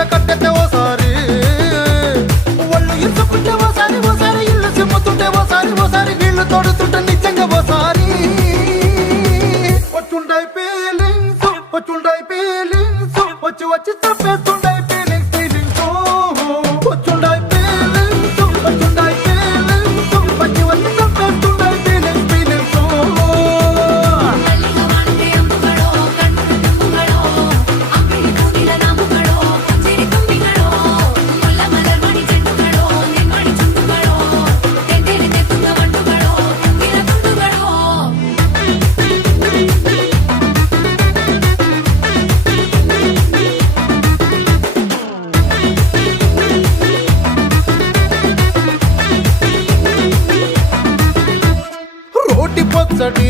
చీర కట్టెతే ఓసారి ఒళ్ళు ఇరుచుకుంటే ఓసారి ఓసారి ఇల్లు సిమ్ముతుంటే ఓసారి నీళ్లు తోడుతుంటే నిజంగా ఓసారి వచ్చుండై ఫీలింగ్స్ వచ్చి వచ్చి తప్పేస్తుండై ఫీలింగ్స్ వచ్చుండై ఫీలింగ్స్ వచ్చి వచ్చి తప్పేస్తుండై ఫీలింగ్స్ రోటి పచ్చడి